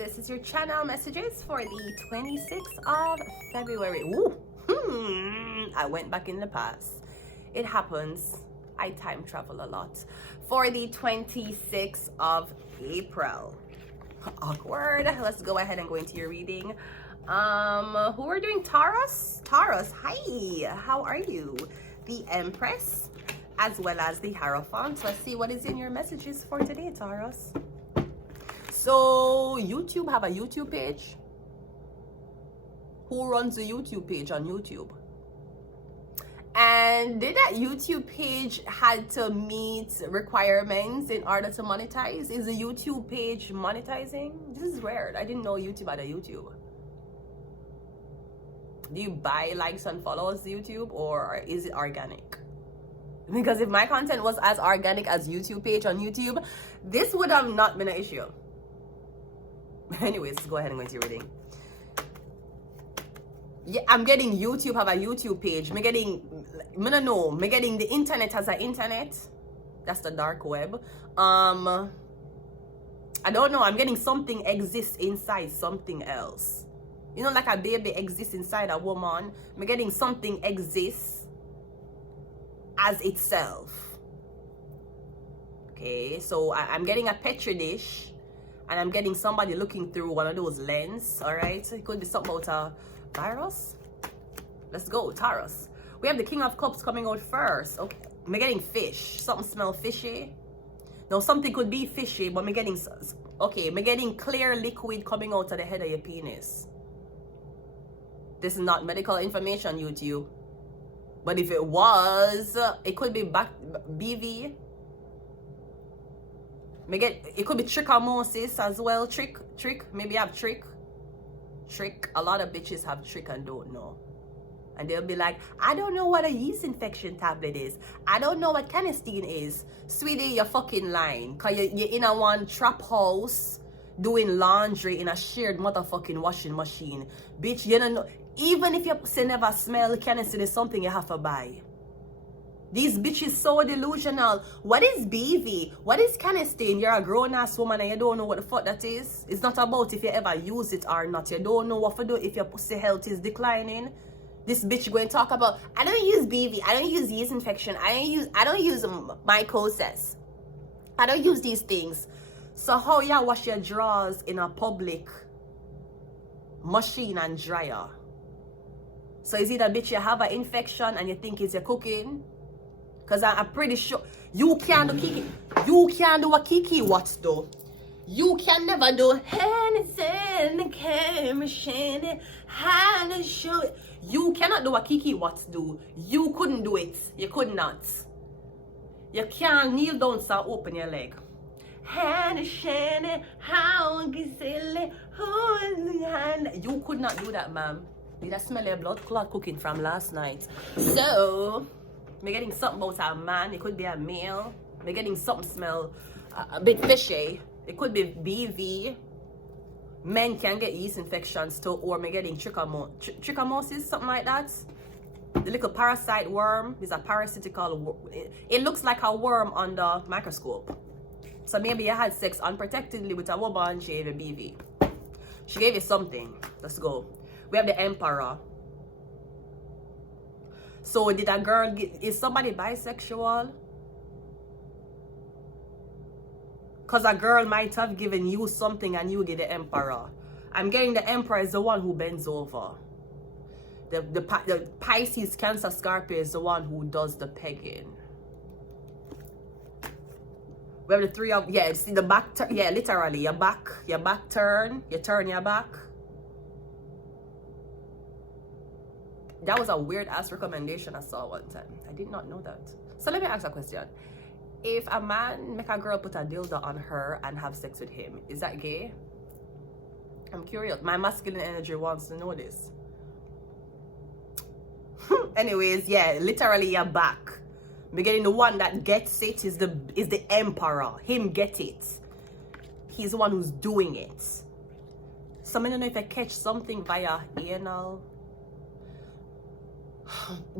This is your channel messages for the 26th of February. Ooh, I went back in the past. It happens. I time travel a lot. For the 26th of April. Awkward. Let's go ahead and go into your reading. Who are doing Taurus? Taurus, hi. How are you? The Empress, as well as the Hierophant. Let's see what is in your messages for today, Taurus. So, YouTube have a YouTube page. Who runs the YouTube page on YouTube? And did that YouTube page had to meet requirements in order to monetize? Is the YouTube page monetizing? This is weird. I didn't know YouTube had a YouTube. Do you buy likes and follows YouTube, or is it organic? Because if my content was as organic as YouTube page on YouTube, this would have not been an issue. Anyways, let's go ahead and go into your reading. Yeah, I'm getting YouTube have a YouTube page. Me getting the internet has an internet. That's the dark web. I don't know. I'm getting something exists inside something else. You know, like a baby exists inside a woman. I'm getting something exists as itself. Okay, so I'm getting a petri dish. And I'm getting somebody looking through one of those lenses, all right? So it could be something about a virus. Let's go, Taurus. We have the King of Cups coming out first. Okay, I'm getting fish. Something smell fishy. Now, something could be fishy, but I'm getting, okay, I'm getting clear liquid coming out of the head of your penis. This is not medical information, YouTube. But if it was, it could be BV. It could be trichomosis as well. Trick. Maybe I have trick. A lot of bitches have trick and don't know. And they'll be like, I don't know what a yeast infection tablet is. I don't know what canesten is. Sweetie, you're fucking lying. Because you're in a one trap house doing laundry in a shared motherfucking washing machine. Bitch, you don't know. Even if your pussy never smell, canesten is something you have to buy. These bitches so delusional. What is BV? What is canesten? You're a grown-ass woman and you don't know what the fuck that is. It's not about if you ever use it or not. You don't know what to do if your pussy health is declining. This bitch going to talk about, I don't use BV. I don't use yeast infection. I don't use mycosis. I don't use these things. So how you wash your drawers in a public machine and dryer? So is it a bitch you have an infection and you think it's your cooking? Because I'm pretty sure you can't do Kiki. You can't do a Kiki what though. You can never do you cannot do a Kiki what do. You couldn't do it. You could not. You can't kneel down so open your leg. You could not do that, ma'am. Did I smell your blood clot cooking from last night? So I'm getting something about a man. It could be a male. I'm getting something smell a bit fishy. It could be BV. Men can get yeast infections too, or I'm getting trichomosis, something like that. The little parasite worm is a parasitical. It looks like a worm under microscope. So maybe you had sex unprotectedly with a woman. She gave you BV. She gave you something. Let's go. We have the Emperor. So did a girl is somebody bisexual? Because a girl might have given you something and you get the Emperor. I'm getting the Emperor is the one who bends over. The Pisces, Cancer, Scorpio is the one who does the pegging. We have the three of, yeah, see the back turn, yeah, literally, your back turn, you turn your back. That was a weird ass recommendation I saw one time. I did not know that. So let me ask a question. If a man make a girl put a dildo on her and have sex with him, is that gay? I'm curious. My masculine energy wants to know this. Anyways, yeah, literally your back. We're getting the one that gets it is the Emperor. Him get it. He's the one who's doing it. So I don't know if I catch something via anal.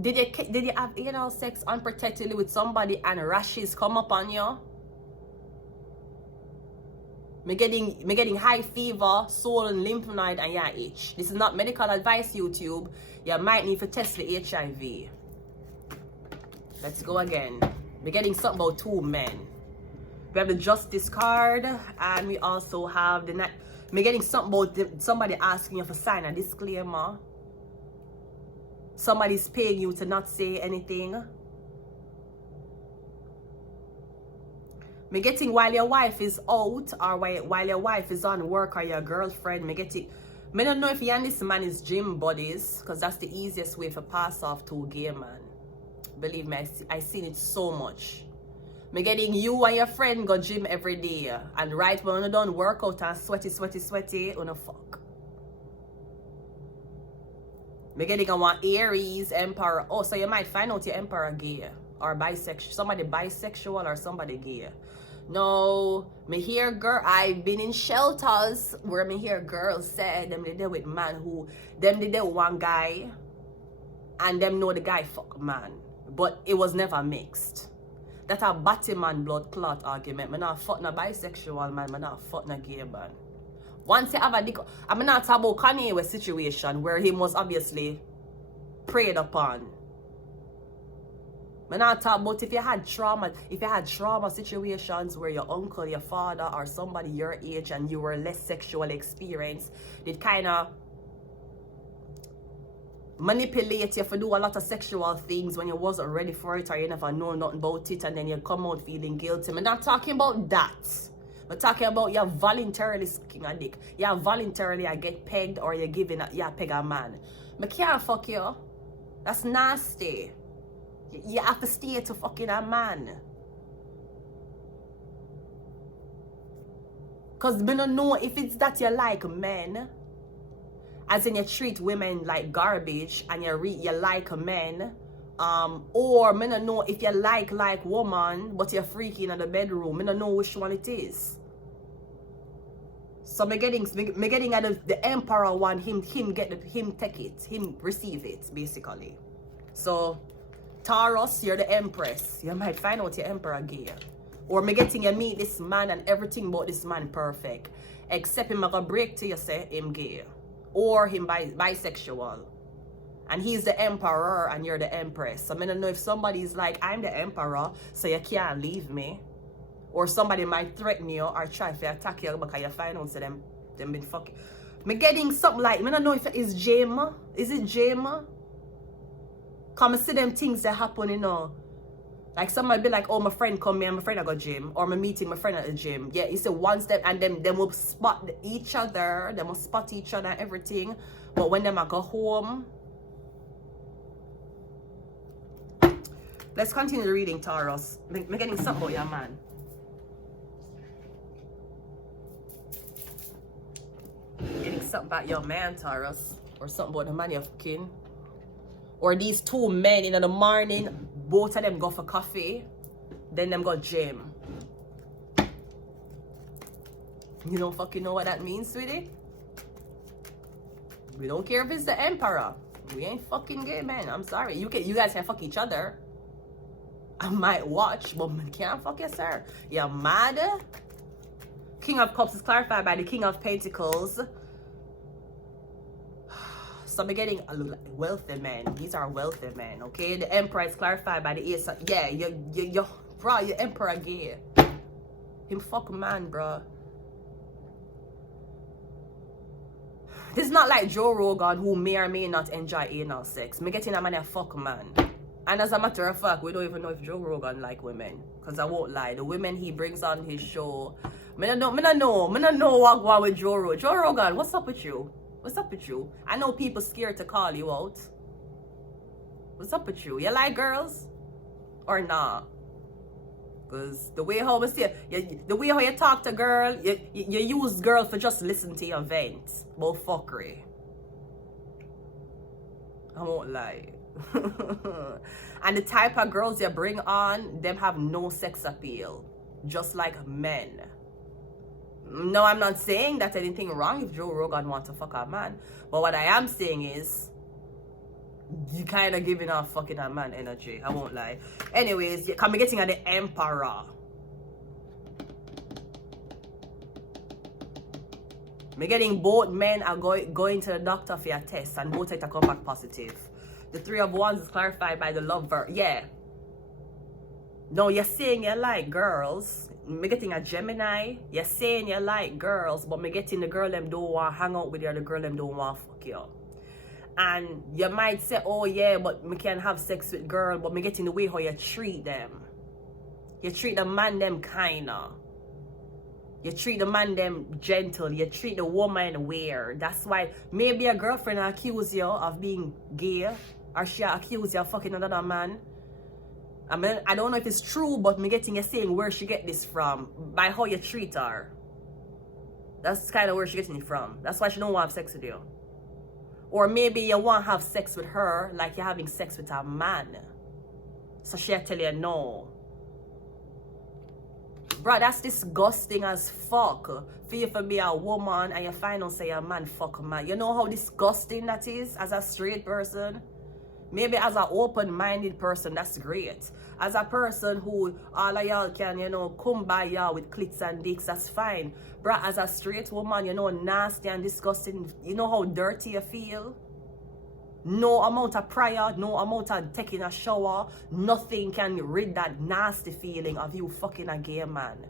Did you have anal sex unprotectedly with somebody and rashes come up on you? Me getting high fever, swollen lymph node, and yeah, itch. This is not medical advice, YouTube. You might need to test for HIV. Let's go again. We're getting something about 2 men. We have the Justice card, and we also have the night. We're getting something about somebody asking you to sign a disclaimer. Somebody's paying you to not say anything. Me getting while your wife is out, or while your wife is on work, or your girlfriend. Me don't know if you and this man is gym buddies, because that's the easiest way to pass off to a gay man. Believe me, I seen it so much. Me getting you and your friend go gym every day, and right when you done workout and sweaty, you fuck. Me getting a one Aries, Emperor. Oh, so you might find out your Emperor gay or bisexual, somebody bisexual or somebody gay. No, me hear girl. I've been in shelters where me hear girls say them they deal with man who them they deal with one guy, and them know the guy fuck man, but it was never mixed. That a Batman blood clot argument. Me not fuck no bisexual man. Me not fuck no gay man. Once you have a dick, I'm not talking about Kanye West situation where he was obviously preyed upon. I'm not talking about if you had trauma situations where your uncle, your father, or somebody your age and you were less sexually experienced, did kind of manipulate you for do a lot of sexual things when you wasn't ready for it or you never know nothing about it and then you come out feeling guilty. I'm not talking about that. I'm talking about you voluntarily sucking a dick. You voluntarily get pegged or you're giving you peg a man. I can't fuck you. That's nasty. You have to stay to fucking a man. Because I don't know if it's that you like men, as in you treat women like garbage and you like men, or I don't know if you like woman but you're freaky in the bedroom. I don't know which one it is. So me getting at the Emperor one, him take it, him receive it basically. So Taurus, you're the Empress. You might find out your Emperor gay. Or me getting you meet this man and everything about this man perfect. Except him gonna break to you say him gay. Or him bisexual. And he's the Emperor and you're the Empress. So I don't know if somebody's like, I'm the Emperor, so you can't leave me. Or somebody might threaten you or try to attack you because you find out so them been fucking. Me getting something like, I don't know if it's Jam. Is it Jam? Come see them things that happen, you know. Like somebody be like, oh, my friend come here, and my friend I go gym. Or my meeting my friend at the gym. Yeah, it's a one step and them will spot each other. They will spot each other and everything. But when them I go home. Let's continue reading Taurus. I'm getting something about your man. Getting something about your man, Taurus. Or something about the man you're fucking. Or these 2 men in the morning, both of them go for coffee, then them go gym. You don't fucking know what that means, sweetie? We don't care if it's the Emperor. We ain't fucking gay, man. I'm sorry. You guys can fuck each other. I might watch, but we can't fuck you, sir. You're mad? King of Cups is clarified by the King of Pentacles. So I'm getting wealthy men. These are wealthy men, okay? The Emperor is clarified by the Ace. Yeah, you bro, your Emperor gay. Him fuck man, bro. This is not like Joe Rogan, who may or may not enjoy anal sex. Me getting a man a fuck man. And as a matter of fact, we don't even know if Joe Rogan like women. Because I won't lie, the women he brings on his show, I don't know what going with Joe Rogan. Joe Rogan, what's up with you? What's up with you? I know people scared to call you out. What's up with you? You like girls? Or nah? Because the way how the way how you talk to girl, you use girl for just listen to your vent. About fuckery. I won't lie. And the type of girls you bring on, them have no sex appeal. Just like men. No, I'm not saying that anything wrong if Joe Rogan wants to fuck a man. But what I am saying is, you kind of giving off fucking a man energy. I won't lie. Anyways, I'm getting at the Emperor. Me getting both men are going to the doctor for a test and both it come back positive. The Three of Wands is clarified by the lover. Yeah. No, you're saying you like girls. Me getting a Gemini. You're saying you like girls, but me getting the girl them don't want to hang out with you, the girl them don't want to fuck you. And you might say, oh yeah, but me can have sex with girl, but me getting the way how you treat them. You treat the man them kinda. You treat the man them gentle. You treat the woman weird. That's why maybe a girlfriend accuse you of being gay, or she accuse you of fucking another man. I mean, I don't know if it's true, but me getting you saying where she get this from by how you treat her. That's kind of where she getting it from. That's why she don't want to have sex with you. Or maybe you want to have sex with her like you're having sex with a man. So she'll tell you no. Bruh, that's disgusting as fuck. For you to be a woman and you find out say a man fuck a man. You know how disgusting that is as a straight person? Maybe as an open-minded person, that's great. As a person who all of y'all can, you know, come by y'all with clits and dicks, that's fine. Bruh, as a straight woman, you know, nasty and disgusting. You know how dirty you feel? No amount of prayer, no amount of taking a shower, nothing can rid that nasty feeling of you fucking a gay man.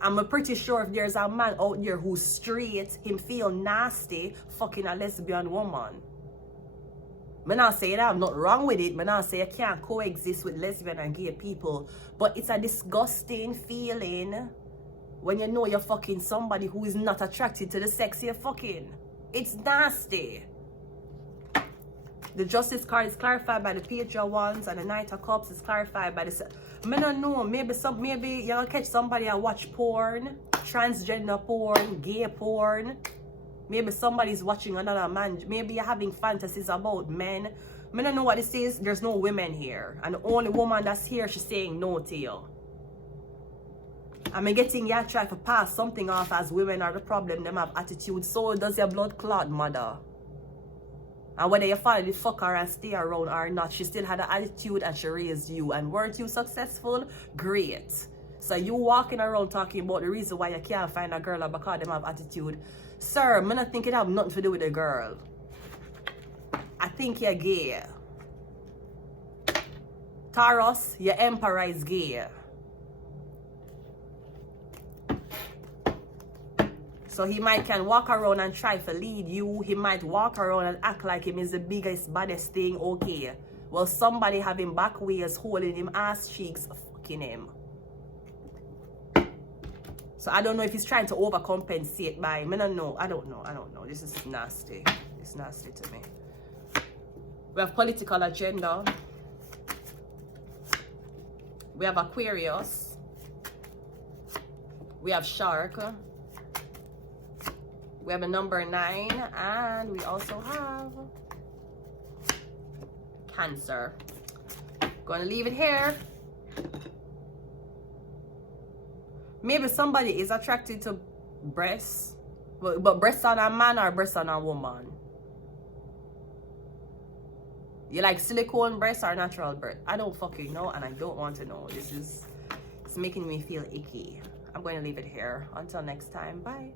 I'm pretty sure if there's a man out there who's straight, him feel nasty fucking a lesbian woman. I'm not saying that I'm not wrong with it. I'm not saying you can't coexist with lesbian and gay people. But it's a disgusting feeling when you know you're fucking somebody who is not attracted to the sex you're fucking. It's nasty. The Justice card is clarified by the Page of Wands, and the Knight of Cups is clarified by the... I don't know, maybe you'll catch somebody and watch porn, transgender porn, gay porn. Maybe somebody's watching another man. Maybe you're having fantasies about men. I don't know what this is. There's no women here. And the only woman that's here, she's saying no to you. I'm getting you try to pass something off as women are the problem. Them have attitude. So does your blood clot, mother. And whether you finally fuck her and stay around or not, she still had an attitude and she raised you. And weren't you successful? Great. So you walking around talking about the reason why you can't find a girl because them have attitude. Sir, I don't think it have nothing to do with the girl. I think you're gay. Taurus, your emperor is gay. So he might can walk around and try to lead you. He might walk around and act like him is the biggest, baddest thing. Okay. Well, somebody having back ways holding him ass cheeks, fucking him. So I don't know if he's trying to overcompensate by... I don't know. This is nasty. It's nasty to me. We have political agenda. We have Aquarius. We have Shark. We have a number 9. And we also have Cancer. Gonna leave it here. Maybe somebody is attracted to breasts, but breasts on a man or breasts on a woman. You like silicone breasts or natural breasts? I don't fucking know, and I don't want to know. It's making me feel icky. I'm going to leave it here. Until next time, bye.